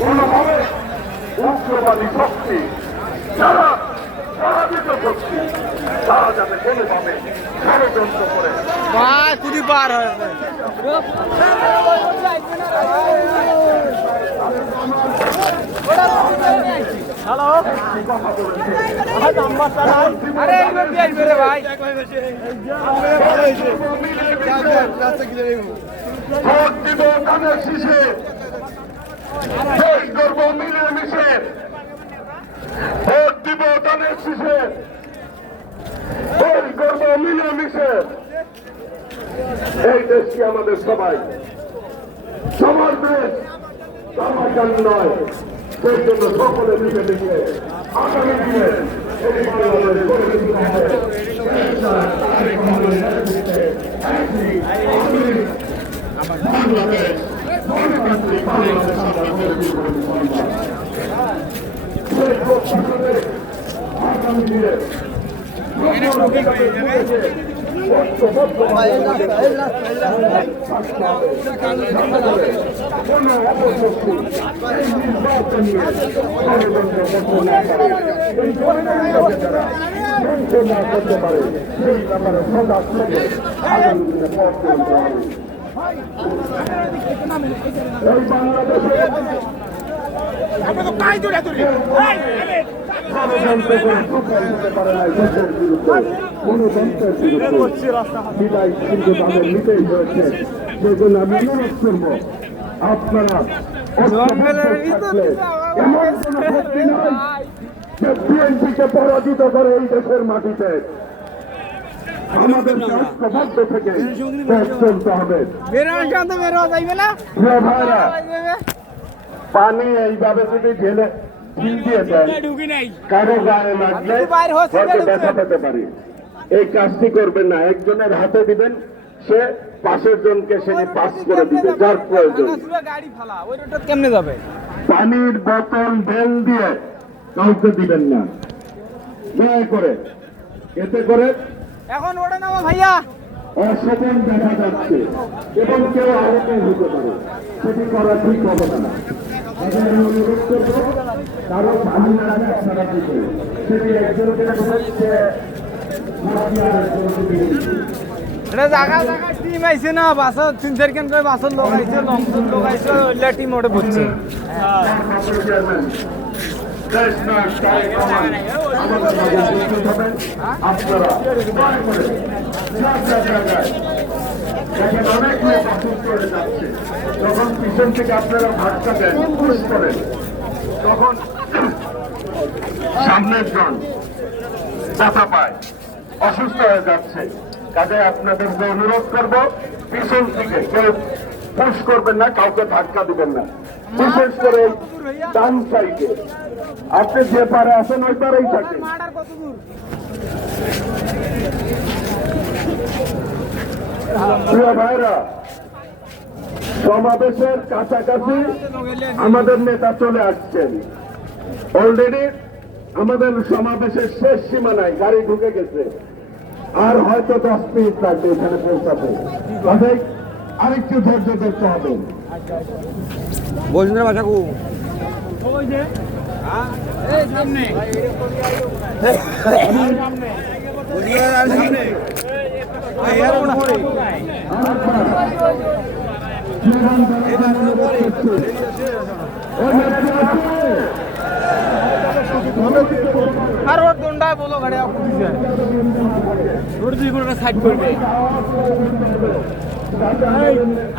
কোনোভাবে উগ্রবাদী শক্তি যারা পরাজিত শক্তি তারা যাতে কোনোভাবে ষড়যন্ত্র করে কুড়ি পার হয়েছে হ্যালো আরে ভাই ভোট দিব ধানের শীষে, শেষ করবো মিলেমিশে। ভোট দিব ধানের শীষে, শেষ করবো মিলেমিশে। এই দেশটি আমাদের সবাই, সবার দেশ, আমার নয়। সেই জন্য সকলে মিলে মিশে আগামী দিনে এই বাংলাদেশ গড়ে তুলতে হবে। বাংলাদেশ গণতান্ত্রিক বাংলাদেশ আমরা গড়ে তুলব। সেই প্রত্যাশাতে আগামী দিনে কোনো অপশক্তি এই নির্বাচন নিয়ে ষড়যন্ত্র না করতে পারে সেই ব্যাপারে সজাগ থেকে আগামী দিনে পথ চলতে হবে। এই বাংলাদেশে ষড়যন্ত্র করে সুফল দিতে পারে না দেশের বিরুদ্ধে, গণতন্ত্রের বিরুদ্ধে। বিদায় কিন্তু তাদের নিতেই হয়েছে। সেই জন্য আমি অনুরোধ করবো আপনারা এমন কোন শক্তি নয় যে বিএনপিকে পরাজিত করে এই দেশের মাটিতে। আমাদের ঐক্যবদ্ধ থেকে পথ চলতে হবে। পানি এইভাবে যদি ঢেলে ঢিল দিয়ে দেয় কারো গায়ে লাগলে হয়তো ব্যথা পেতে পারি। এই কাজটি করবেন না, একজনের হাতে দিবেন, সে পাশের জনকে সে পাস করে দিবে যার প্রয়োজন। কেমনে যাবে? পানির বোতল বেল দিয়ে কাউকে দিবেন না দয়া করে। এতে করে এখন ওটা নামা ভাইয়া অশোভন দেখা যাচ্ছে এবং কেউ আহত হতে পারে, সেটি করা ঠিক হবে না। আমি অনুরোধ করবো কারো পানি লাগে আপনারা দিতে, সেটি একজনকে জায়গা জায়গা টিম আইছে না, বাসা 3-4 কেন করে বাসের লোক আইছে, লংসন লোক আইছে, ওইলা টিম ওটা বুঝছে। আপনারা অনেক লোক অসুস্থ করে যাচ্ছে, যখন পিছন থেকে আপনারা ধাক্কা দেন, পুশ করেন, তখন সামনের জন ব্যথা পায়, অসুস্থ হয়ে যাচ্ছে। কাজে আপনাদেরকে অনুরোধ করব পিছন থেকে কেউ পুশ করবেন না, কাউকে ধাক্কা দিবেন না। বিশেষ করে ডান সাইডে আপনি যে পারে আসেন ওই পারেই থাকেন। প্রিয় ভাইরা, সমাবেশের কাছাকাছি আমাদের নেতা চলে আসছেন। অলরেডি আমাদের সমাবেশের শেষ সীমানায় গাড়ি ঢুকে গেছে, আর হয়তো 10 মিনিট লাগবে এখানে পৌঁছাতে। আরেকটু ধৈর্য ধরতে হবে। বলছেন বাসাকু আর ওর দন্ডায় বলো গাড়ি রোড দিয়ে কোনো সাইড করবে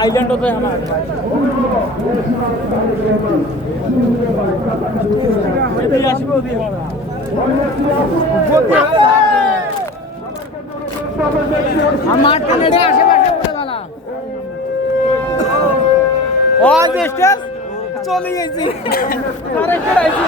আইল্যান্ড তো আমার আমার ট্রেনে আশেপাশে পড়ে গেল ও দেশটা চলে গেছি আরেকটা আইছি